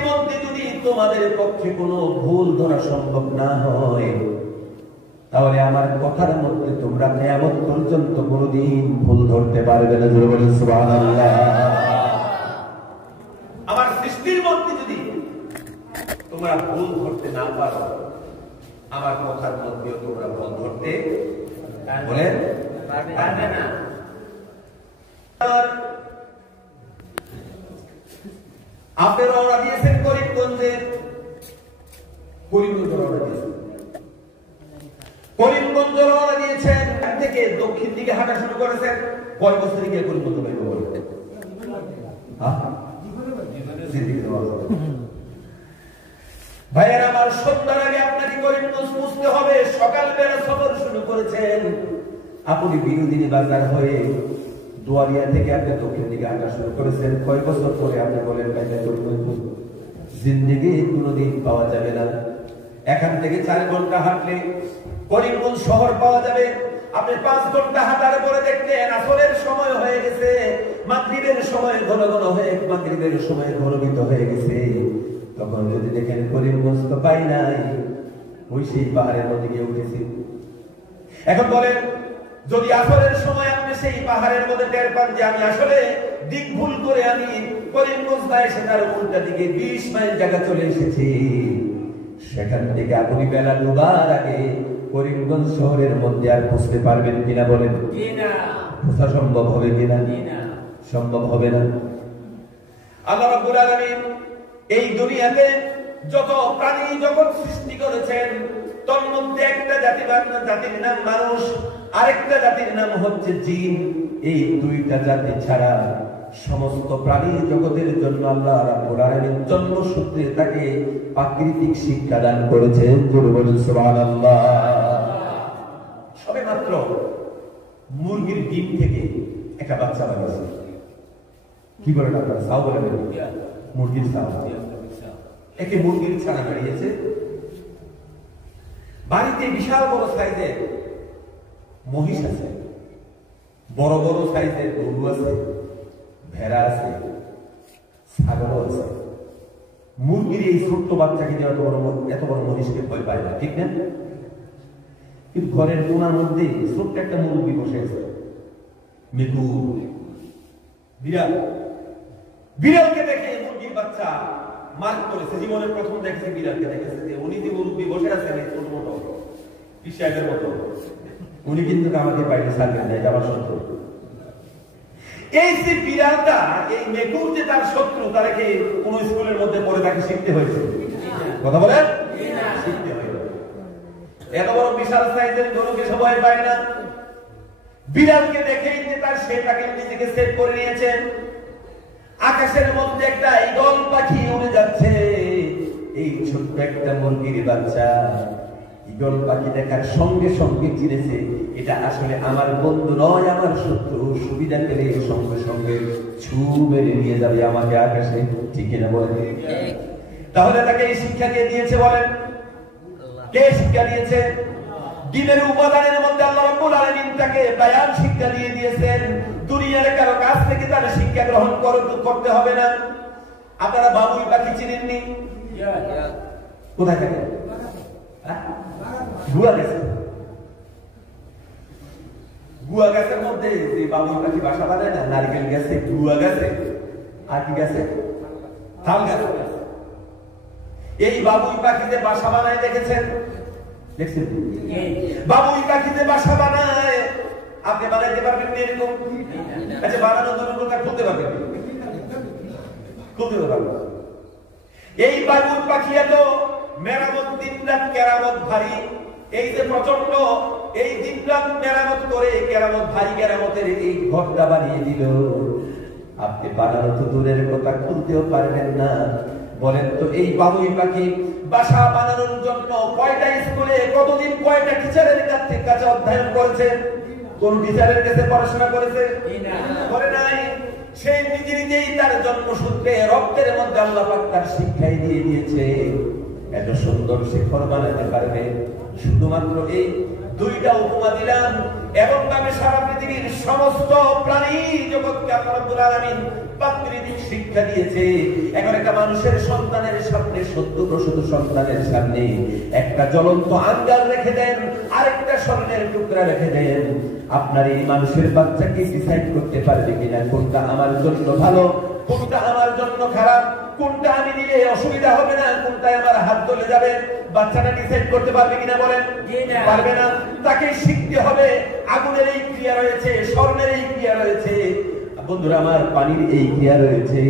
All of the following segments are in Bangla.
সৃষ্টির মধ্যে যদি তোমাদের পক্ষে কোনো ভুল ধরা সম্ভব না হয়, তাহলে আমার কথার মধ্যে তোমরা কিয়ামত পর্যন্ত কোনোদিন ভুল ধরতে পারবে না। জোরে বলেন সুবহানাল্লাহ। আমার সৃষ্টির মধ্যে যদি তোমরা ভুল ধরতে না পারো, আমার কথার মধ্যেও তোমরা ভুল ধরতে পারবে না। আপনি রওনা দিয়েছেন করিমগঞ্জে, করিমগঞ্জ রওনা দিয়েছেন, করিমগঞ্জ রওনা দিয়েছেন, এখান থেকে দক্ষিণ দিকে হাঁটা শুরু করেছেন। কয় বছর গিয়ে করিমগঞ্জ পাইব বলেন? ভাইয়ের আমার, সন্ধ্যার আগে আপনাকে করিমগঞ্জ পৌঁছতে হবে। সকালবেলা সফর শুরু করেছেন, আপনি বিরোধিনী বাজার হয়ে দোয়ারিয়া থেকে আপনি দক্ষিণ দিকে হাঁটা শুরু করেছেন। কয় বছর পরে আপনি বলেন জিন্দেগি কোনোদিন পাওয়া যাবে না। এখান থেকে 4 ঘন্টা হাঁটলে করিমগঞ্জ শহর পাওয়া যাবে। আপনি 5 ঘন্টা হাঁটার পরে দেখলেন আসরের সময় হয়ে গেছে, মাগরিবের সময় ঘন ঘন হয়ে, মাগরিবের সময় ঘনীভূত হয়ে গেছে। তখন যদি দেখেন করিমগঞ্জ তো পাই নাই, ওই সেই পাহাড়ের মধ্যে গিয়ে উঠেছি। এখন বলেন, যদি আসরের সময় আপনি সেই পাহাড়ের মধ্যে টের পান যে আমি আসলে দিক ভুল করে আমি করিমগঞ্জ না এসে তার উল্টা দিকে 20 মাইল জায়গা চলে এসেছি, সেখান থেকে আপনি বেলা ডুবার আগে করিমগঞ্জ শহরের মধ্যে আর পৌঁছতে পারবেন কিনা বলেন? পৌঁছা সম্ভব হবে কিনা? সম্ভব হবে না। আল্লাহ রাব্বুল আলামিন এই দুনিয়াতে যত প্রাণী জগৎ সৃষ্টি করেছেন, তার মধ্যে একটা জাতির নাম মানুষ, আরেকটা জাতির নাম হচ্ছে জিন। এই 2টা জাতি ছাড়া সমস্ত প্রাণী জগতের জন্য আল্লাহ রাব্বুল আলামিন জন্মসূত্রে তাকে প্রাকৃতিক শিক্ষা দান করেছেন। জোরে বলেন সুবহানাল্লাহ। সবে মাত্র মুরগির ডিম থেকে একটা বাচ্চা বেরিয়েছে। কি বলেন আপনারা? সাও বলেন, মুরগির সাও। একে মুরগির ছানা বেরিয়েছে। বাড়িতে বিশাল বড় সাইজের মহিষ আছে, বড় বড় সাইজের গরু আছে, ভেড়া আছে, ছাগল আছে। মুরগির এই ছোট্ট বাচ্চাকে যে এত বড় মহিষকে ভয় পায় না, ঠিক না? কিন্তু ঘরের কোনার মধ্যে ছোট্ট একটা মুরগি বসে আছে, মেকুর, বিড়াল। বিড়ালকে দেখে মুরগির বাচ্চা মার্ক করেছে, জীবনের প্রথম দেখেছে বিড়ালকে, দেখেছে যে উনি যে মুরগি বসে আছেন এই ছোট মোটো পিসাইদের মতো, উনি কিন্তু আমাকে বাইরে ছাড়বেন না, এটা আমার শত্রু। এই যে বিড়ালটা, এই মেকুর যে তার শত্রু, তাকে কোন স্কুলের মধ্যে পড়ে তাকে শিখতে হয়েছে? কথা বলেন, শিখতে হয়েছে। এত বড় বিশাল সাইজের গরুকে সবাই পায় না। বিড়ালকে দেখেই যে সে তাকে নিজেকে সেভ করে নিয়েছেন। আকাশের মধ্যে একটা ঈগল পাখি উড়ে যাচ্ছে, এই ছোট্ট একটা মুরগির বাচ্চা ঈগল পাখি দেখার সঙ্গে সঙ্গে চিনেছে এটা আসলে আমার বন্ধু নয়, আমার শত্রু। সুবিধা পেলে সঙ্গে সঙ্গে ছু মেরে নিয়ে যাবে আমাকে আকাশে, ঠিক না বলেন? তাহলে তাকে এই শিক্ষা কে দিয়েছে বলেন? কে শিক্ষা দিয়েছে? ডিমের উপাদানের মধ্যে আল্লাহ রাব্বুল আলামিন তাকে বায়ান শিক্ষা দিয়ে দিয়েছেন। দুনিয়ার কারো কাছ থেকে তার শিক্ষা গ্রহণ করতে হবে না। আপনারা বাবুই পাখি চিনেননি? কোথায় থাকে? গুয়া গাছে। গুয়া গাছের মধ্যে যে বাবুই পাখি বাসা বানায় না, নারকেল গাছে, গুয়া গাছে, আর কি গাছে? তাল গাছে। এই বাবুই পাখিতে বাসা বানায় দেখেছেন? দেখছেন? বাবুই পাখিতে বাসা বানায়, আপনি বানাইতে পারবেন না এরকম? আচ্ছা, বানানোর জন্য কোনটা খুলতে পারবেন? খুলতে পারবেন। এই বাবুই পাখি এত মেরামত, দিনরাত কেরামত ভারী। এই যে প্রচন্ড, এই দিনরাত মেরামত করে কেরামত, ভারী কেরামতের এই ঘরটা বানিয়ে দিল, আপনি বানানো তো দূরের কথা, খুলতেও পারবেন না। বলেন তো, এই বাবুই পাখি বাসা বানানোর জন্য কয়টা স্কুলে, কতদিন, কয়টা টিচারের কাছে অধ্যয়ন করেছে? কোন টিচারের কাছে পড়াশোনা করেছে? করে নাই। সে নিজে নিজেই তার জন্মসূত্রে রক্তের মধ্যে আল্লাহ পাক তার শিক্ষাই দিয়ে দিয়েছে। এত সুন্দর শিখর বানাতে পারবে। শুধুমাত্র এই 2টা উপমা দিলাম, এবং ভাবে সারা পৃথিবীর সমস্ত প্রাণী জগৎকে আল্লাহ রাব্বুল আলামিন প্রাকৃতিক শিক্ষা দিয়েছে। এখন একটা মানুষের সন্তানের সামনে, সদ্য প্রসূত সন্তানের সামনে একটা জ্বলন্ত আঙ্গার রেখে দেন, আরেকটা স্বর্ণের টুকরা রেখে দেন, আপনার এই মানুষের বাচ্চাকে ডিসাইড করতে পারবে কিনা কোনটা আমার জন্য ভালো, কোনটা আমার জন্য খারাপ, কোনটা আমি নিলে অসুবিধা হবে না, কোনটায় আমার হাত চলে যাবে, বাচ্চাটা ডিসাইড করতে পারবে কিনা বলেন? পারবে না। তাকে শিখতে হবে আগুনের এই ক্রিয়া রয়েছে, স্বর্ণের এই ক্রিয়া রয়েছে, বন্ধুরা আমার পানির এই ক্রিয়া রয়েছে,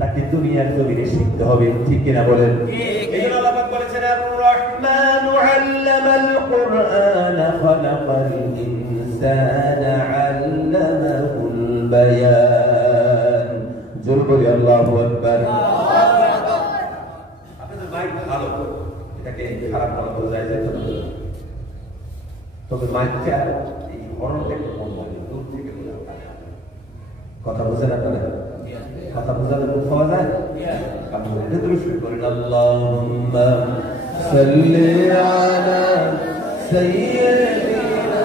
তাকে দুনিয়ার জমিনে শিখতে হবে, ঠিক কিনা বলেন? এইজন্য আল্লাহ পাক বলেছেন আর রহমানু আল্লামাল কুরআন খালাকাল ইনসানা আল্লামাহুল বায়ান। জোর করে আল্লাহু আকবার। আপনাদের মাইক ভালো, এটাকে খারাপ বলা তো যায় না, তবে মাইকটা এই হরনটা একটু কম বলে, দূর থেকে বলে কথা বোঝেন আপনারা? কথা বোঝালে মুখ পাওয়া যায়? আপনারা এটা দূর শুরু করেন আল্লাহুম্মা সাল্লি আলা সাইয়্যিদিনা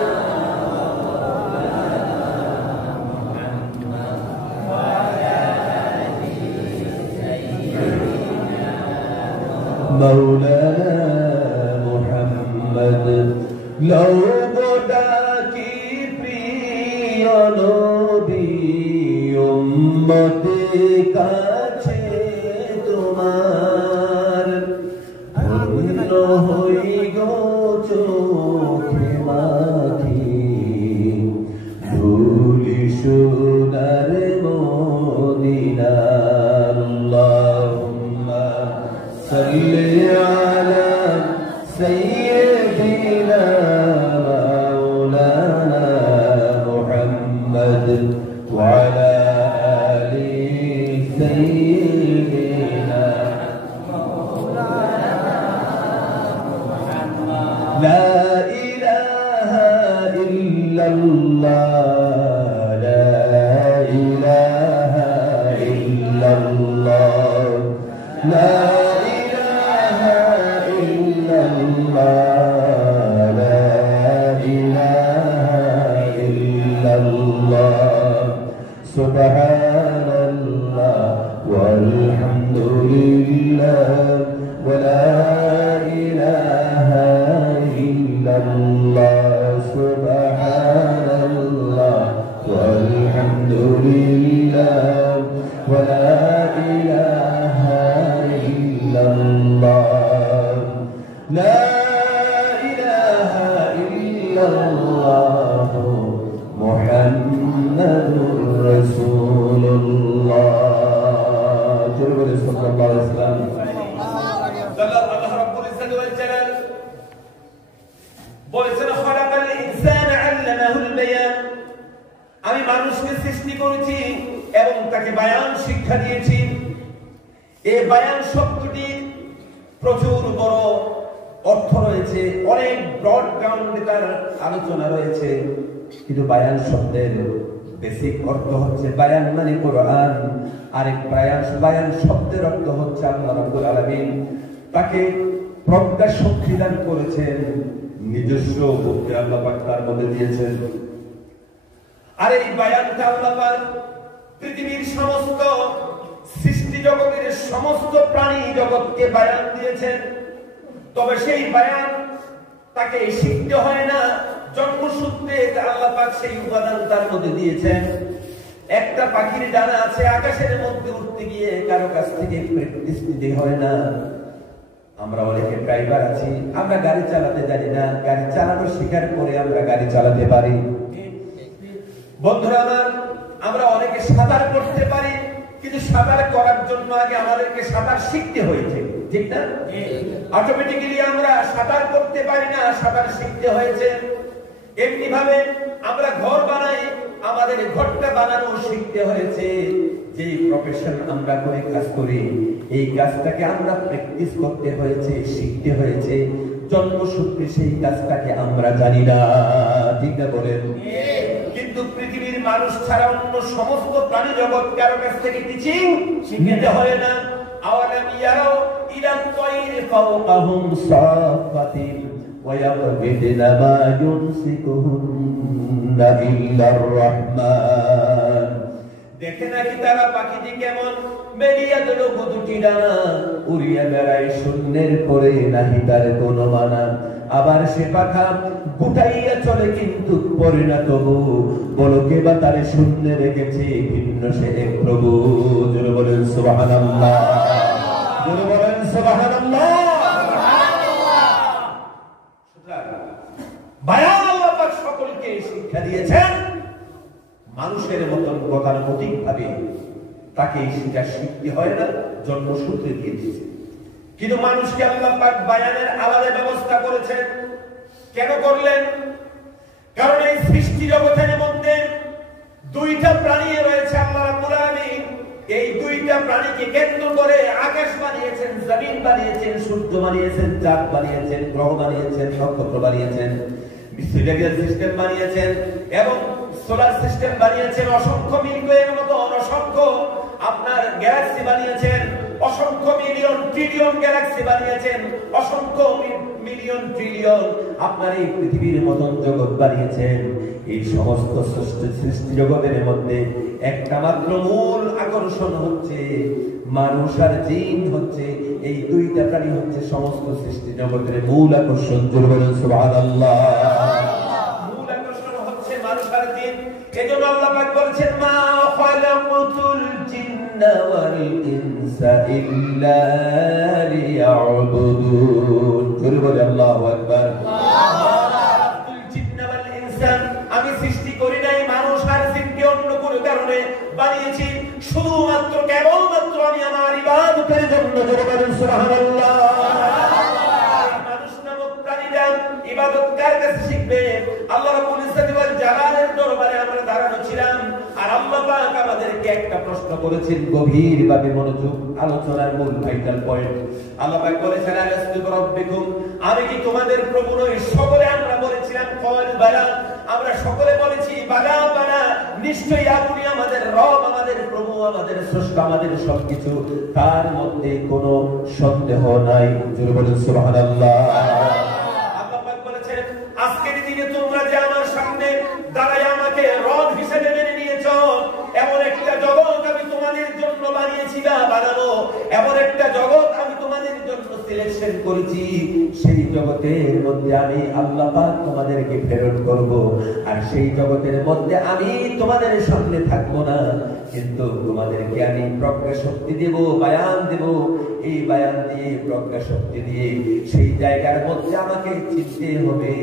মাওলানা মুহাম্মদ লও গোটা কি প্রিয় নবী উম্মতের কাছে তোমার ধন্য হই গো চোখে মাখি ধুলি সোনার মদিনা। আল্লাহুম্মা সাল্লি আলা সাইয়্যিদিনা মাওলানা মুহাম্মদ ওয়া আলা لا إله إلا الله لا إله إلا الله لا إله إلا الله لا إله إلا الله سبحان الله والحمد لله ولا إله إلا الله سبحان الله والحمد لله ولا إله إلا الله لا إله إلا الله محمد رسول الله صلى الله عليه وسلم। আল্লাহ রাব্বুল ইজ্জত ওয়াল জালাল বলেছেন খালাকাল ইনসানা আল্লামাহুল বায়ান, আমি মানুষকে সৃষ্টি করেছি এবং তাকে বায়ান শিক্ষা দিয়েছি। এই বায়ান শব্দটি প্রচুর বড় অর্থ রয়েছে, অনেক ব্রড গ্রাউন্ডে তার আলোচনা রয়েছে, কিন্তু বায়ান শব্দের বেসিক অর্থ হচ্ছে বায়ান মানে কোরআন, আরেক বায়ান শব্দের অর্থ হচ্ছে আল্লাহ রাব্বুল আলামিন তাকে প্রজ্ঞা শক্তি দান করেছেন, নিজস্ব বুদ্ধি আল্লাহ পাক তার মধ্যে দিয়েছেন। আর এই বায়ানটা আল্লাহ পাক পৃথিবীর সমস্ত সৃষ্টি জগতের সমস্ত প্রাণী জগৎকে বায়ান দিয়েছেন। তবে সেই বায়ান তাকে শিখতে হয় না, জন্মসূত্রে আল্লাহ পাক সেই উপাদান তার মধ্যে দিয়েছেন। একটা পাখির ডানা আছে, আকাশের মধ্যে উঠতে গিয়ে কারো কাছ থেকে প্র্যাকটিস নিতে হয় না। আমরা অনেকে ড্রাইভার আছি, আমরা গাড়ি চালাতে জানি না, গাড়ি চালানো শেখার পরে আমরা গাড়ি চালাতে পারি। বন্ধুরা আমার, আমরা অনেকে সাঁতার করতে পারি, কিন্তু সাঁতার করার জন্য আগে আমাদেরকে সাঁতার শিখতে হয়েছে, ঠিক না? অটোমেটিক্যালি আমরা সাঁতার করতে পারি না, সাঁতার শিখতে হয়েছে। এমনি ভাবে আমরা ঘর বানাই, আমাদের ঘরটা বানানো শিখতে হয়েছে। যে প্রফেশন আমরা করে কাজ করি, এই কাজটাকে আমরা প্র্যাকটিস করতে হয়েছে, শিখতে হয়েছে। জন্মসূত্রে সেই কাজটাকে আমরা জানি না, ঠিক না বলেন? কিন্তু পৃথিবীর মানুষ ছাড়া অন্য সমস্ত প্রাণী জগৎ কারো কাছ থেকে টিচিং শিখতে হয় না। আওয়ালাম ইয়ারাও ইলা তাইরি ফাওকাহুম সাফাতিন ويقبضن ما يمسكهن إلا الرحمن দেখে নাকি তারা পাখিটি কেমন মেলিয়া দিল দুটি ডানা উড়িয়া বেড়ায় শূন্যের পরে নাহি তার কোনো মানা আবার সে পাখা গুটাইয়া চলে কিন্তু পরিণত বলো কে বা তারে শূন্যে রেখেছে ভিন্ন সে এক প্রভু জোরে বলেন সুবহানাল্লাহ জোরে বলেন সুবহানাল্লাহ বায়ান আল্লাহ পাক সকলকে শিক্ষা দিয়েছেন মানুষের মতন গতানুগতিক ভাবে তাকে শিক্ষা শিখতে হয় না জন্মসূত্রে দিয়ে দিয়েছে কিন্তু মানুষকে আল্লাহ পাক বায়ানের আলাদা ব্যবস্থা করেছেন কেন করলেন কারণ এই সৃষ্টি জগতের মধ্যে দুইটা প্রাণী রয়েছে আল্লাহ রাব্বুল আলামিন এই দুইটা প্রাণীকে কেন্দ্র করে আকাশ বানিয়েছেন জমিন বানিয়েছেন সূর্য বানিয়েছেন চাঁদ বানিয়েছেন গ্রহ বানিয়েছেন নক্ষত্র বানিয়েছেন বিশ্বব্যাপী সিস্টেম বানিয়েছেন এবং সোলার সিস্টেম বানিয়েছেন অসংখ্য মিল্কিওয়ের মতো অসংখ্য আপনার গ্যালাক্সি বানিয়েছেন অসংখ্য মিলিয়ন ট্রিলিয়ন গ্যালাক্সি বানিয়েছেন অসংখ্য মিলিয়ন ট্রিলিয়ন আপনার এই পৃথিবীর মতন জগৎ বানিয়েছেন এই সমস্ত সৃষ্টি জগতের মধ্যে একটা মাত্র মূল আকর্ষণ হচ্ছে মানুষ আর জিন হচ্ছে এই দুইটা প্রাণী হচ্ছে সমস্ত সৃষ্টি জগতের মূল আকর্ষণ জোরে বলেন সুবহানাল্লাহ মূল আকর্ষণ হচ্ছে মানুষ আর জিন এজন্য আল্লাহ পাক বলেছেন মা খালাকুতুল জিন্না ওয়াল ইনসা ইল্লা লিয়াবুদুন জোরে বলেন আল্লাহু আকবার খালাকুতুল জিন্না ওয়াল ইনসা আমি সৃষ্টি করি নাই মানুষ আর জিনকে অন্য কোনো কারণে বানিয়েছি শুধুমাত্র কেবলমাত্র আমি আমার ইবাদতের জন্য জোরে বলেন সুবহানাল্লাহ মানুষ নামক প্রাণীরা ইবাদত কার কাছে শিখবে আল্লাহ রাব্বুল ইজ্জত ওয়াল জালালের দরবারে আমরা দাঁড়ানো ছিলাম আর আল্লাহ পাক আমাদেরকে একটা প্রশ্ন করেছেন গভীরভাবে মনোযোগ আলোচনার মূল ভাইটাল পয়েন্ট আল্লাহ পাক বলেছেন আলাস্তু বিরাব্বিকুম আমি কি তোমাদের প্রভু নই সকলে আমরা বলেছিলাম কল বালা আমরা সকলে বলেছি বালা বালা নিশ্চয়ই আপনি আমাদের রব আমাদের প্রভু আমাদের স্রষ্টা আমাদের সবকিছু তার মধ্যে কোনো সন্দেহ নাই জোরে বলেন সুবহানাল্লাহ আল্লাহ পাক বলেছেন আজকের দিনে তোমরা যে আমার সামনে দাঁড়ায় আমাকে রব হিসেবে মেনে নিয়েছো এমন একটা জগৎ আমি তোমাদের জন্য বানিয়েছি না বানাবো এমন একটা জগৎ আমি তোমাদের জন্য সিলেকশন করেছি সেই জগতের মধ্যে আমি আল্লাহ পাক তোমাদেরকে প্রেরণ করব আর সেই জগতের মধ্যে আমি তোমাদের সামনে থাকবো না কিন্তু তোমাদেরকে আমি প্রজ্ঞা শক্তি দেব বায়ান দেব এই বায়ান দিয়ে প্রজ্ঞা শক্তি দিয়ে সেই জায়গার মধ্যে আমাকে চিনতে হবে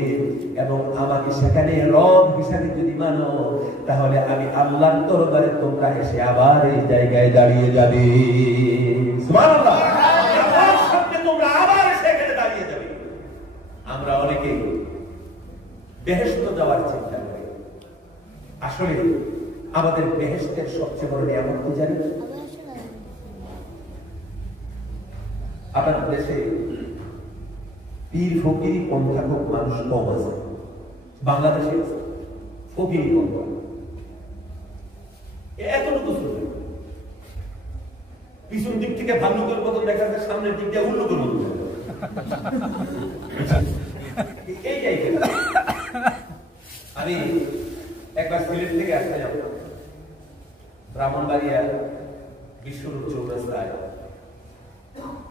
এবং আমাকে সেখানে রব হিসাবে যদি মানো তাহলে আমি আল্লাহর দরবারে তোমরা এসে আবার এই জায়গায় দাঁড়িয়ে যাবে সুবহানাল্লাহ আল্লাহর সামনে তোমরা আবার সেখানে দাঁড়িয়ে যাবে আমরা অনেকে বেহেশত যাওয়ার চিন্তা করি আসলে আমাদের বেহেশতের সবচেয়ে বড় নিয়ামত কি জানি আপনার দেশে পীর ফকির পন্থাকক মানুষ কম আছে বাংলাদেশে ফকির পন্থা এতটুকু পিছন দিক থেকে ভাল্লুকের মতন দেখা যায় সামনের দিক দিয়ে উল্লুকের মতন এই জায়গায় আমি একবার সিলেট থেকে আসতে যাব ব্রাহ্মণবাড়িয়া বিশ্বরূপ চৌরাস্তায়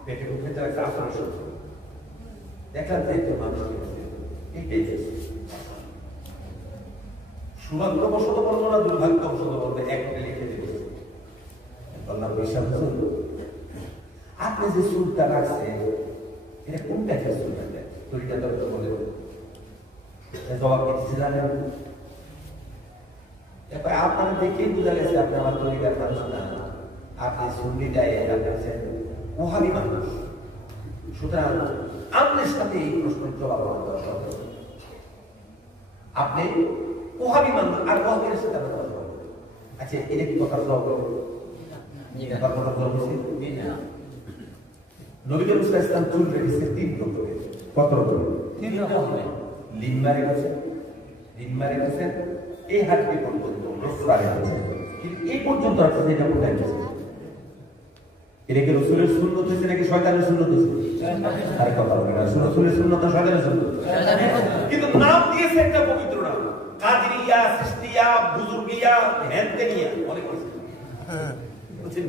পেটে উঠে যাওয়া একটা আসন দেখলাম যে একটা মানুষ এইটাই সৌভাগ্যবশত বলবো না দুর্ভাগ্যবশত বলবো একটা লিখে দিয়েছে বললাম বিশ্বাস আপনি যে চুলটা রাখছেন এটা কোন টাইপের চুল রাখবেন তরিটা তো বলে জবাব দিচ্ছি জানেন এরপর আপনারা দেখেই বোঝা গেছে আপনি আমার তরিকার মানুষ না আপনি সুন্নিটাই রাখছেন ওহাবি মানুষ সুতরাং আপনার সাথে এই প্রশ্নের জবাব আপনি ওহাবি মানুষ আর ওহাবির সাথে কথা বলবেন আচ্ছা এটা কি কথা জবাব নবী করিম সাল্লাল্লাহু আলাইহি ওয়াসাল্লাম চুল রেখেছে 3 রকমের কত রকমের 3 রকমের লিম্বা রেখেছেন এই হাতটি পর্যন্ত রসরা রেখেছেন কিন্তু এই পর্যন্ত রাখছেন এটা কোথায় রেখেছেন এটা কি রাসূলের সুন্নাত হইছে নাকি শয়তানের সুন্নাত হইছে? আরে কথা বলেন না, রাসূলের সুন্নাত না শয়তানের সুন্নাত? কিন্তু নাম দিয়েছে একটা পবিত্র নাম, কাদেরিয়া, চিশতিয়া, বুজুর্গিয়া, হেনতেনিয়া, অনেক কিছু। বুঝছেন?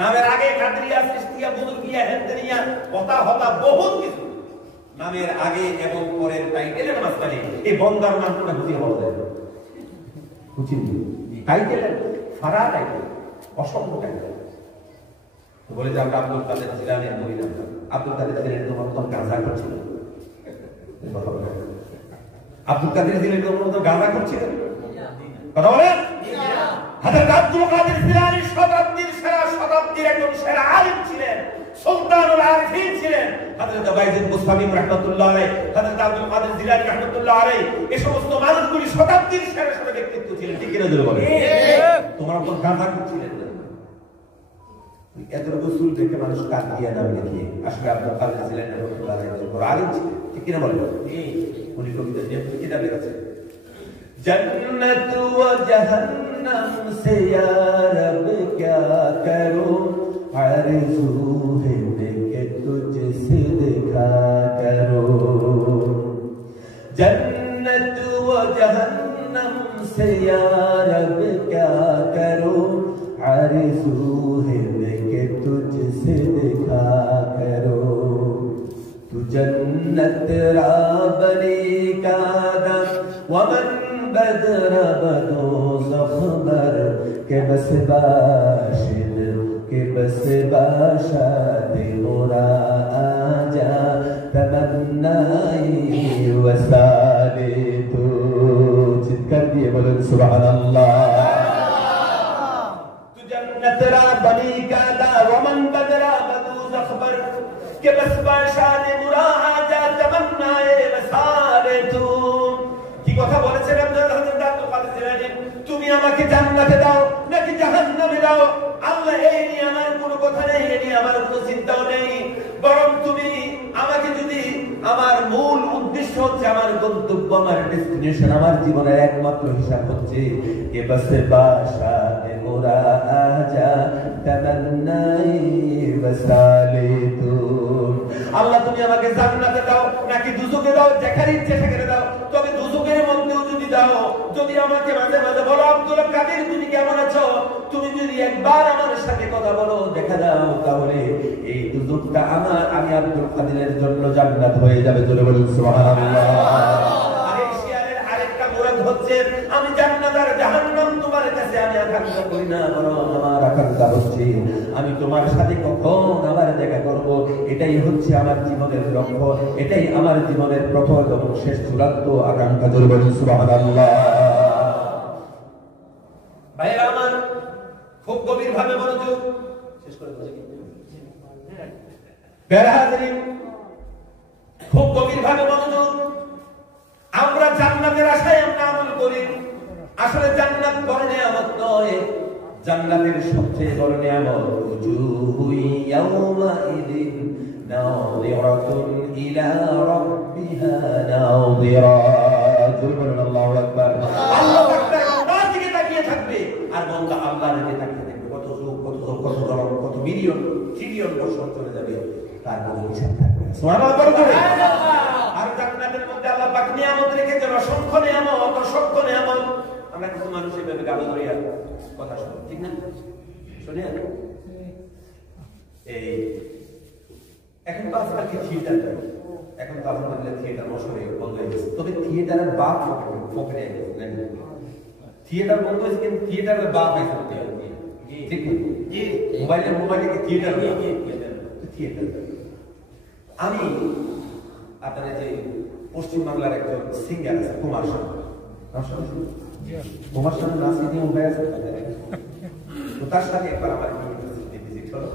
নামের আগে কাদেরিয়া, চিশতিয়া, বুজুর্গিয়া, হেনতেনিয়া, কথা হতা বহুত কিছু। নামের আগে এবং পরের টাইটেলের মাঝখানে এই বন্দার নামটা বুঝিয়ে বলা যায়। বুঝছেন? টাইটেলের ফারা টাইটেল, অসংখ্য টাইটেল। বলে যে আমরা আব্দুল কাদের জিলানীর বই নাম। আব্দুল কাদের জিলানী তখন গাঁজা করছিল। আব্দুল কাদের জিলানী তখন গাঁজা করছিলেন। কথা বলেন? হযরত আব্দুল কাদের জিলানী শতাব্দীর একজন সেরা আলিম ছিলেন, সুলতানুল আরিফিন ছিলেন। হযরত বাইজিদ বুস্তামি রাহমাতুল্লাহ আলাইহি, হযরত আব্দুল কাদের জিলানী রাহমাতুল্লাহ আলাইহি, এই সমস্ত মানুষগুলি শতাব্দীর সেরা সেরা ব্যক্তিত্ব ছিলেন। ঠিক কিনা জোরে বলেন? তোমরা কোন গাঁজা করছিলেন না? এত রসুল থেকে মানুষ কাঁদিয়ে নাম লিখিয়ে আসলে আব্দুল কাদের জিলানী রাহমাতুল্লাহ আলাইহি একজন বড় আলিম ছিলেন। ঠিক কিনা বলেন? উনি কবিতা নিয়ে কিতাব লিখেছেন, जन्नत व जहन्नम से या रब क्या करूं, आरज़ू है कि तुझसे देखा करूं। जन्नत व जहन्नम से या रब क्या करूं, आरज़ू है कि तुझसे देखा करूं। तू जन्नत रा बनी का दम वमन बदर बदो ज़ख़बर के बस बाशिद के बस बाशाद मोरा आजा तमन्नाई वसाले तू। चित्कार दिए बोलें सुभानअल्लाह। तू जन्नत रा बनी का दा वमन बदरा बदो ज़ख़बर के बस बाशाद मोरा आजा तमन्नाई वसाले तू। কি কথা বলেছেন আপনারা হযরত আব্দুল কাদের জিলানী? তুমি আমাকে জান্নাতে দাও নাকি জাহান্নামে দাও, আল্লাহ এই নিয়ে আমার কোনো কথা নেই, এই নিয়ে আমার কোনো চিন্তাও নেই। বরং তুমি আমাকে যদি, আমার মূল উদ্দেশ্য হচ্ছে, আমার গন্তব্য, আমার ডেস্টিনেশন, আমার জীবনের একমাত্র হিসাব হচ্ছে কে বসে বাশাতে মোরা আজা তামান্নাই ওয়াসালে তু। আল্লাহ তুমি আমাকে জান্নাতে দাও নাকি দুজকে দাও, যেখানে ইচ্ছে সেখানে দাও, তবে দুজকের মধ্যেও যদি দাও, যদি আমাকে মাঝে মাঝে বলো আব্দুল কাদের তুমি কেমন আছো, তুমি যদি একবার আমার সাথে কথা বলো, দেখা দাও, তাহলে এই দুজকটা আমার, আমি আব্দুল কাদেরের জন্য জান্নাত হয়ে যাবে। জোরে বলুন সুবহানাল্লাহ। আর এই শিয়ারের আরেকটা মুরাদ হচ্ছে, আমি জান্নাত আর জাহান্নাম তোমার কাছে আমি আকাঙ্ক্ষা করি না, বরং আমার আকাঙ্ক্ষা হচ্ছে আমি তোমার সাথে কখন আবার দেখা করব। এটাই হচ্ছে আমার জীবনের লক্ষ্য, এটাই আমার জীবনের প্রথম এবং শেষ চূড়ান্ত আকাঙ্ক্ষা। জোরে বলুন সুবহানাল্লাহ। ভাইরা আমার, খুব গভীর ভাবে মনোযোগ, শেষ করে বলছি বেরাহাজিরিন, খুব গভীর ভাবে মনোযোগ। আমরা জান্নাতের আশায় আমরা আমল করি, আসলে জান্নাত বড় নিয়ামত নয়, জান্নাতের সবচেয়ে বড় নিয়ামত উজুহু ইয়াওমাইদিন নাযিরাতুন ইলা রাব্বিহা নাযিরা। বলুন আল্লাহু আকবার। আল্লাহু আকবার। আল্লাহর দিকে তাকিয়ে থাকবে আর বান্দা আল্লাহর দিকে তাকিয়ে থাকবে। কত যুগ, কত যুগ, কত গরম, কত মিলিয়ন ট্রিলিয়ন বছর চলে যাবে, তার কোনো হিসাব থাকবে না। সুবহানাল্লাহ বলতে হবে। আর জান্নাতের মধ্যে আল্লাহ পাক নিয়ামত রেখেছেন, অসংখ্য নিয়ামত, অসংখ্য নিয়ামত। আমরা কিছু মানুষ এইভাবে গালা ধরে আর কথা শুনি, ঠিক না? শুনি আর এই এখন তো আজকাল কি থিয়েটার, এখন তো আলহামদুলিল্লাহ থিয়েটার মশরে বন্ধ হয়ে গেছে, তবে থিয়েটারের বাপ পকেটে গেছে। থিয়েটার বন্ধ হয়েছে কিন্তু থিয়েটারের বাপ হয়েছে, ঠিক না? মোবাইলে কি থিয়েটার, থিয়েটার। আমি আপনার যে পশ্চিমবাংলার একজন সিঙ্গার আছে কুমার শানু, কুমার শানু নাচি দিয়ে উঠে আছে, তো তার সাথে একবার আমার ভিজিট হলো।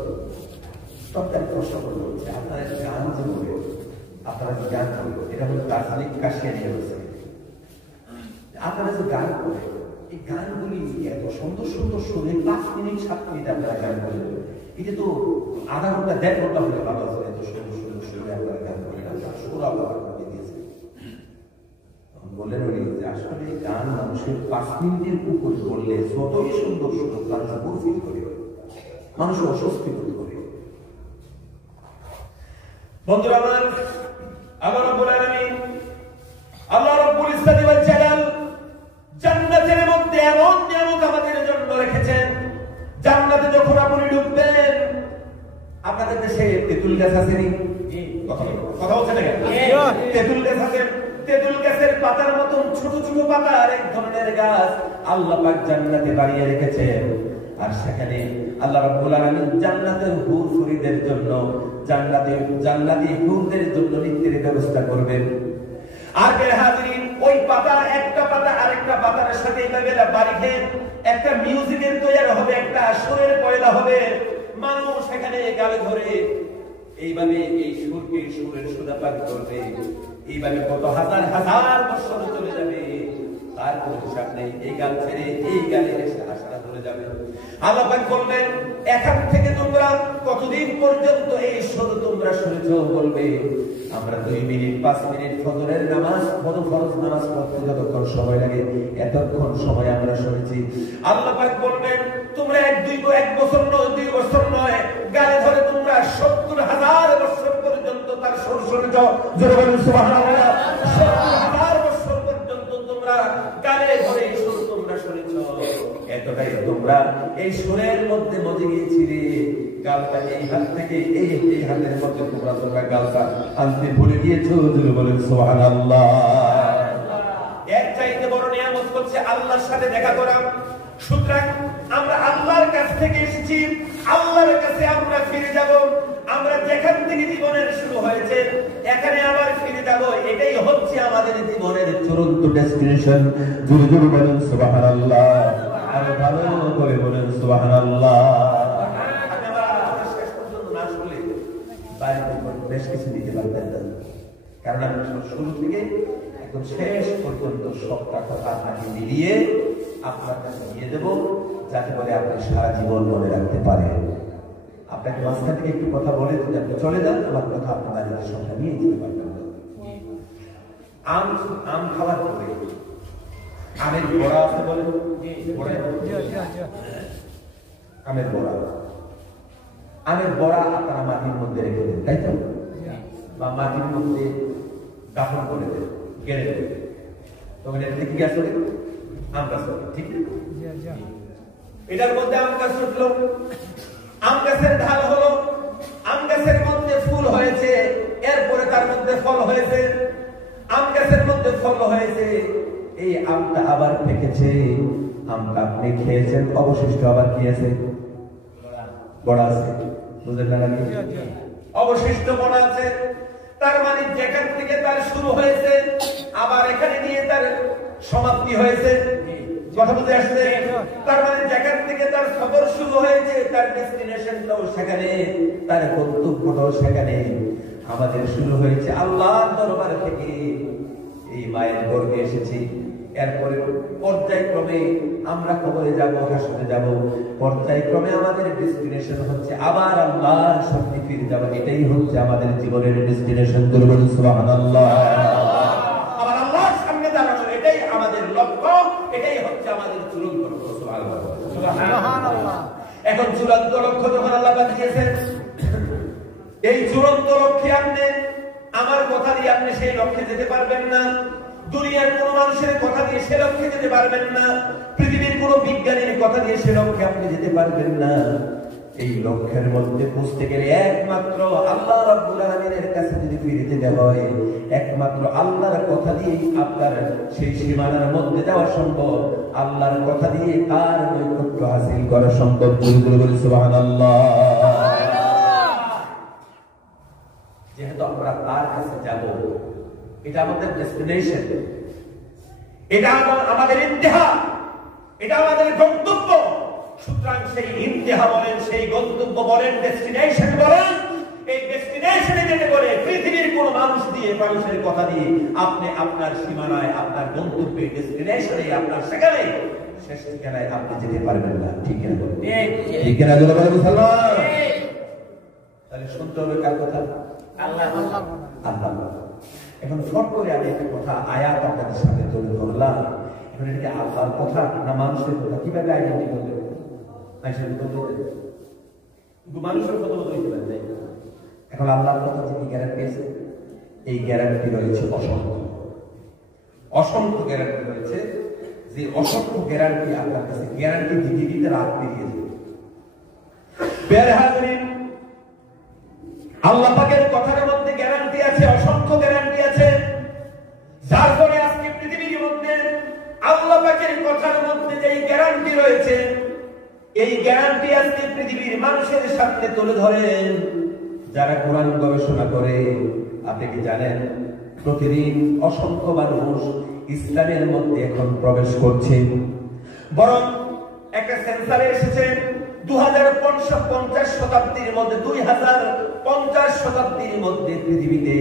তখন আমি প্রশ্ন করবো যে আপনারা গান যে করে, আপনারা যে গান করবো, এটা হলো রাজধানী কাশিয়ানিয়া হয়েছে, আপনারা যে গান করে, এই গানগুলি এত সুন্দর সুন্দর সুরে 5 মিনিট 7 মিনিট আপনারা গান করেন, এটা তো আধা ঘন্টা 1.5 ঘন্টা হলে ভালো আছে। এত সুন্দর সুন্দর সুরে আপনারা গান করেন, সুর আল্লাহ দিয়েছে। বললেন উনি যে আসলে গান মানুষের 5 মিনিটের উপর করলে যতই সুন্দর সুন্দর মানুষ ফিল করে, মানুষ অস্বস্তি বোধ করে। বন্ধুরা আমার, আল্লাহ রাব্বুল আলামিন, আল্লাহ রাব্বুল ইজ্জতি ওয়াল জালাল জান্নাতের মধ্যে এমন নিয়ামত আমাদের জন্য রেখেছেন। জান্নাতে যখন আপনি ঢুকবেন, আপনাদের দেশে তেঁতুল গাছ আছে নি? কথা বলছে না কেন? তেঁতুল গাছ আছে। তেঁতুল গাছের পাতার মতন ছোট ছোট পাতার এক ধরনের গাছ আল্লাহ পাক জান্নাতে বানিয়ে রেখেছেন। আর সেখানে আল্লাহ রাব্বুল আলামিন জান্নাতের হুর ফুরিদের জন্য, জান্নাতি হুরদের জন্য নিত্যের ব্যবস্থা করবেন। আর বের হাজিরিন, ওই পাতা, একটা পাতা আরেকটা পাতার সাথে এইভাবে বাড়িতে একটা মিউজিকের তৈরি হবে, একটা সুরের পয়দা হবে। মানুষ সেখানে গালে ধরে এইভাবে এই সুরকে সুরের সুদা পান করবে। এইভাবে কত হাজার হাজার বছর চলে যাবে, তারপরে হিসাব নেই। এই গাল ছেড়ে এই গালে এসে আশা ধরে যাবে। আল্লাহ পাক বলবেন, এখান থেকে তোমরা কতদিন পর্যন্ত এই সুর তোমরা শুনেছো? বলবে, আমরা 2 মিনিট 5 মিনিট ফজরের নামাজ, ফরজ নামাজ পড়তে যতক্ষণ সময় লাগে এতক্ষণ সময় আমরা শুনেছি। আল্লাহ পাক বলবেন, তোমরা এক বছর নয়, 2 বছর নয়, গালে ধরে তোমরা 70,000 বছর পর্যন্ত তার সুর শুনেছ। জোরে বলুন সুবহানাল্লাহ। 70,000 বছর পর্যন্ত তোমরা গালে ধরে এই সুর তোমরা শুনেছ। এতটাই তোমরা এই সুরের মধ্যে মজে গিয়েছিলে, গালটা এই হাত থেকে এই হাতের মধ্যে তোমরা গালটা আনতে ভুলে গিয়েছো। জোরে বলেন সুবহানাল্লাহ। এর চাইতে বড় নিয়ামত হচ্ছে আল্লাহর সাথে দেখা করা। সুতরাং আমরা আল্লাহর কাছ থেকে এসেছি, আল্লাহর কাছে আমরা ফিরে যাব। আমরা যেখান থেকে জীবনের শুরু হয়েছে এখানে আবার ফিরে যাব। এটাই হচ্ছে আমাদের জীবনের চূড়ান্ত ডেস্টিনেশন। জোরে জোরে বলেন সুবহানাল্লাহ। আর ভালো করে বলেন সুবহানাল্লাহ। শেষ পর্যন্ত না শুনলে বাড়িতে বেশ কিছু দিতে পারবেন না, কারণ আমি শুরু থেকে একদম শেষ পর্যন্ত সবটা কথা আপনাকে মিলিয়ে আপনার কাছে দিয়ে দেব, যাতে করে আপনি সারা জীবন মনে রাখতে পারেন। আপনাকে মাঝখান থেকে একটু কথা বলে যদি আপনি চলে যান, আমার কথা আপনার বাড়িতে সবটা নিয়ে যেতে পারবেন। আম খাওয়ার পরে আমের বড়া আছে বলেন, আমের বড়া, আমের বড়া আপনারা মাটির মধ্যে রেখে দেন, তাই তো? বা মাটির মধ্যে দাফন করে দেন, গেড়ে দেন, তখন এটা কি গাছ হবে? আম গাছ হবে, ঠিক না? এটার মধ্যে আম গাছ উঠলো, আম গাছের ঢাল হলো, আম গাছের মধ্যে ফুল হয়েছে, এরপরে তার মধ্যে ফল হয়েছে, আম গাছের মধ্যে ফল হয়েছে। এই আমটা আবার পেকেছে, আমটা আপনি খেয়েছেন, অবশিষ্ট আবার কি আছে? বড়া আছে। বুঝলেন না? অবশিষ্ট বড়া আছে। তার মানে যেখান থেকে তার শুরু হয়েছে আবার এখানে নিয়ে তার সমাপ্তি হয়েছে। কথা বুঝে আসছে? তার মানে যেখান থেকে তার সফর শুরু হয়েছে তার ডেস্টিনেশনটাও সেখানে, তার গন্তব্যটাও সেখানে। আমাদের শুরু হয়েছে আল্লাহর দরবার থেকে, এই মায়ের গর্ভে এসেছি। এরপরে পর্যায়ক্রমে আমরা কবরে যাব, হাসরে যাব। পর্যায়ক্রমে আমাদের ডেস্টিনেশন হচ্ছে আবার আল্লাহর সামনে ফিরে যাব। এটাই হচ্ছে আমাদের জীবনের ডেস্টিনেশন। বলুন সুবহানাল্লাহ। আবার আল্লাহর সামনে দাঁড়ানো, এটাই আমাদের লক্ষ্য, এটাই হচ্ছে আমাদের চূড়ান্ত লক্ষ্য। সুবহানাল্লাহ। এখন চূড়ান্ত লক্ষ্য যখন আল্লাহ বানিয়েছেন, এই চূড়ান্ত লক্ষ্যে আপনি আমার কথা দিয়ে আপনি সেই লক্ষ্যে যেতে পারবেন না। দুনিয়ার কোন মানুষের কথা দিয়ে সে লক্ষ্যে যেতে পারবেন না। পৃথিবীর কোন বিজ্ঞানীর কথা দিয়ে সে লক্ষ্যে আপনি যেতে পারবেন না। এই লক্ষ্যের মধ্যে পৌঁছতে গেলে একমাত্র আল্লাহ রাব্বুল আলামিনের কাছে যদি ফিরে যেতে হয়, একমাত্র আল্লাহর কথা দিয়ে আপনার সেই সীমানার মধ্যে যাওয়া সম্ভব। আল্লাহর কথা দিয়ে তার নৈকট্য হাসিল করা সম্ভব। বলি সুবহানাল্লাহ। যেহেতু আমরা তার কাছে যাব, এটা আমাদের ডেস্টিনেশন, এটা আমাদের ইন্তেহা, এটা আমাদের গন্তব্য। সুতরাং সেই ইন্তেহা বলেন, সেই গন্তব্য বলেন, ডেস্টিনেশন বলেন, এই ডেস্টিনেশনে যেতে বলে পৃথিবীর কোন মানুষ দিয়ে, মানুষের কথা দিয়ে আপনি আপনার সীমানায়, আপনার গন্তব্যে, ডেস্টিনেশনে, আপনার সেখানে শেষ ঠিকানায় আপনি যেতে পারবেন না। ঠিক না? ঠিক না? মুসলমান, তাহলে শুনতে হবে কার কথা? আল্লাহ। আল্লাহ। এখন ফট করে আমি একটা কথা আয়াত আপনাদের সাথে তুলে ধরলাম। এখন এটা কি আল্লাহর কথা না মানুষের কথা? কিভাবে আইডেন্টি করবে? মানুষের কথা বলতে পারে। এখন আল্লাহর কথা যে গ্যারান্টি আছে, এই গ্যারান্টি রয়েছে অসংখ্য অসংখ্য গ্যারান্টি রয়েছে, যে অসংখ্য গ্যারান্টি আপনার কাছে গ্যারান্টি দিতে দিতে রাত পেরিয়ে যাবে। আল্লাহ পাকের কথার মধ্যে গ্যারান্টি আছে, অসংখ্য গ্যারান্টি আছে, যার ফলে আজকে পৃথিবীর মধ্যে আল্লাহ পাকের কথার মধ্যে যে গ্যারান্টি রয়েছে, এই গ্যারান্টি আজকে পৃথিবীর মানুষের সামনে তুলে ধরেন যারা কোরআন গবেষণা করে। আপনি কি জানেন প্রতিদিন অসংখ্য মানুষ ইসলামের মধ্যে এখন প্রবেশ করছে? বরং একটা সেন্সারে এসেছে 2050 শতাব্দীর মধ্যে 2050 শতাব্দীর মধ্যে পৃথিবীতে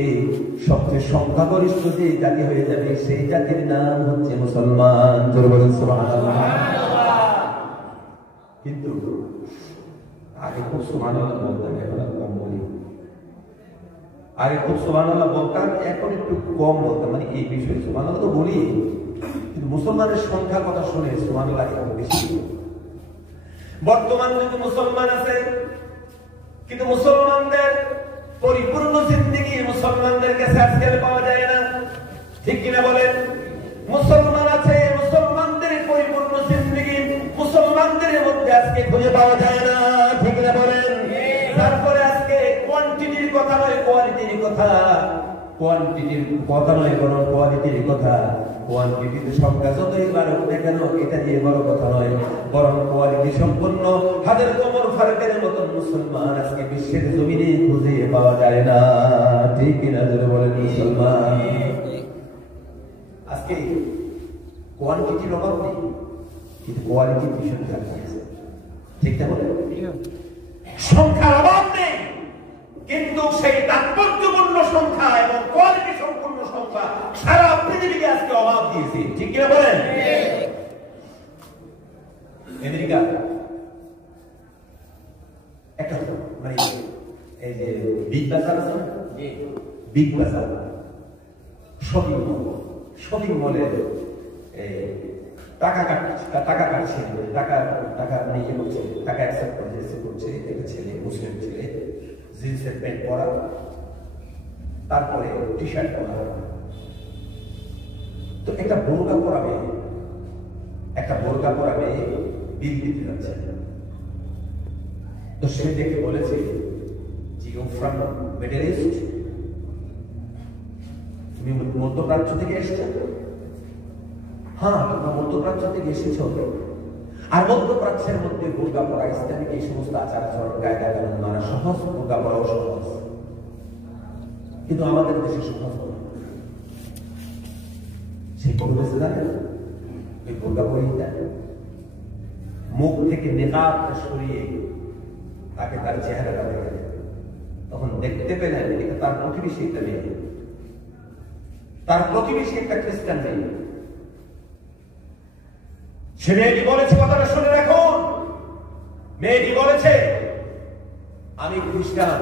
সবচেয়ে সংখ্যাগরিষ্ঠ যে জাতি হয়ে যাবে সেই জাতির নাম হচ্ছে মুসলমান। জোরে বলেন সুবহানাল্লাহ। কিন্তু আগে খুব সুবহানাল্লাহ বলতাম, এখন কম বলি। আগে খুব সুবহানাল্লাহ বলতাম, এখন একটু কম বলতাম। মানে এই বিষয়ে সুবহানাল্লাহ তো বলি, কিন্তু মুসলমানের সংখ্যা কথা শুনে সুবহানাল্লাহ এখন বেশি। বর্তমান যুগে মুসলমান আছে, কিন্তু মুসলমানদের পরিপূর্ণ জিন্দেগি মুসলমানদের কাছে আজকাল পাওয়া যায় না, ঠিক কিনা বলেন? মুসলমান আছে, মুসলমানদের পরিপূর্ণ জিন্দেগি মুসলমানদের মধ্যে আজকে খুঁজে পাওয়া যায় না, ঠিক কিনা বলেন? তারপরে আজকে কোয়ান্টিটির কথা নয়, কোয়ালিটির কথা, কোয়ান্টিটির কথা নয় বরং কোয়ালিটির কথা। কোয়ান্টিটিতে সংখ্যা যতই বাড়ুক না কেন এটা দিয়ে বড় কথা নয়, বরং কোয়ালিটি সম্পন্ন হাজার কোমর ফারুকের মতন মুসলমান আজকে বিশ্বের জমিনে খুঁজে পাওয়া যায় না, ঠিক কিনা জোরে বলেন মুসলমান? আজকে কোয়ান্টিটির অভাব নেই, কিন্তু কোয়ালিটির ভীষণ ঘাটতি আছে, ঠিক না বলেন? সংখ্যার অভাব নেই, কিন্তু সেই তাৎপর্যপূর্ণ সংখ্যা এবং কোয়ালিটি সম্পূর্ণ সংখ্যা সারা পৃথিবীকে আজকে অভাব দিয়েছে, ঠিক কিনা বলেন? আমেরিকা একটা মানে এই যে বিগ বাজার আছে না, বিগ বাজার শপিং মলে টাকা কাটছে, টাকা মানে ইয়ে করছে, টাকা অ্যাকসেপ্ট করছে একটা ছেলে, মুসলিম ছেলে, জিন্সের প্যান্ট পরা, তারপরে টি শার্ট পরা। তো একটা বোরকা পরাবে বিল দিতে যাচ্ছে। তো সে দেখে বলেছে, G U from middle east, তুমি মধ্যপ্রাচ্য থেকে এসেছো? হ্যাঁ, তোমরা মধ্যপ্রাচ্য থেকে এসেছো। আর মধ্যপ্রাচ্যের মধ্যে বোরকা পরা, ইসলামিক এই সমস্ত আচার আচরণ কায়দা কানুন মানা সহজ, বোরকা পরাও সহজ, কিন্তু আমাদের দেশে সহজ নয়। সে কি বলেছে জানেন? ওই বোরকা পরেই দেয়, মুখ থেকে নেকাবটা সরিয়ে তাকে তার চেহারাটা দেখা যায়। তখন দেখতে পেলেন এটা তার প্রতিবেশী একটা মেয়ে, তার প্রতিবেশী একটা খ্রিস্টান মেয়ে। সে মেয়েটি বলেছে, কথাটা শুনে রাখুন, মেয়েটি বলেছে আমি খ্রিস্টান,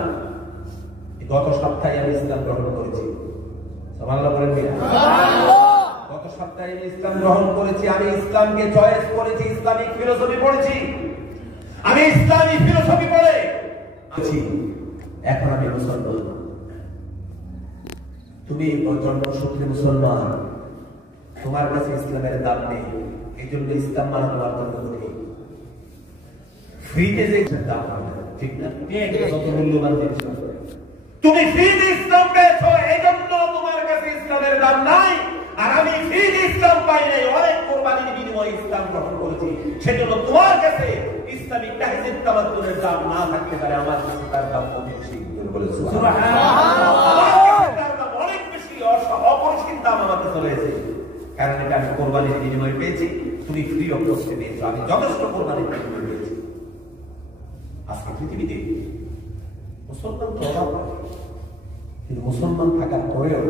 গত সপ্তাহে আমি ইসলাম গ্রহণ করেছি। সুবহানাল্লাহ বলেন কি? গত সপ্তাহে আমি ইসলাম গ্রহণ করেছি, আমি ইসলামকে চয়েস করেছি, ইসলামিক ফিলোসফি পড়েছি, আমি ইসলামিক ফিলোসফি পড়ে এখন আমি মুসলমান। তুমি জন্মসূত্রে মুসলমান, তোমার কাছে ইসলামের দাম নেই, এই জন্য ইসলাম মানা তোমার জন্য কঠিন। ফ্রিতে যে দাম হবে, ঠিক না? যত মূল্যবান জিনিস তুমি ফ্রিতে ইসলাম পেয়েছো, এই জন্য তোমার কাছে ইসলামের দাম নাই। আর আমি ফ্রিতে ইসলাম পাই নাই, অনেক কোরবানির বিনিময়ে ইসলাম গ্রহণ করেছি, সেজন্য তোমার কাছে ইসলামিক তাহজিব তামাদ্দুনের দাম না থাকতে পারে, আমার কাছে তার দাম অনেক বেশি। অনেক বেশি অপরিসীম দাম আমার কাছে রয়েছে, কারণ এটা আমি কোরবানির বিনিময়ে পেয়েছি, তুমি ফ্রি অফ কস্টে পেয়েছো, আমি যথেষ্ট কোরবানির বিনিময়ে পেয়েছি। আজকে পৃথিবীতে মুসলমান তো অভাব, কিন্তু মুসলমান থাকার পরেও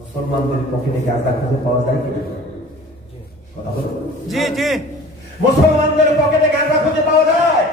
মুসলমানদের পকেটে গাঁজা খুঁজে পাওয়া যায় কিনা? কথা বলো। জি জি, মুসলমানদের পকেটে গাঁজা খুঁজে পাওয়া যায়।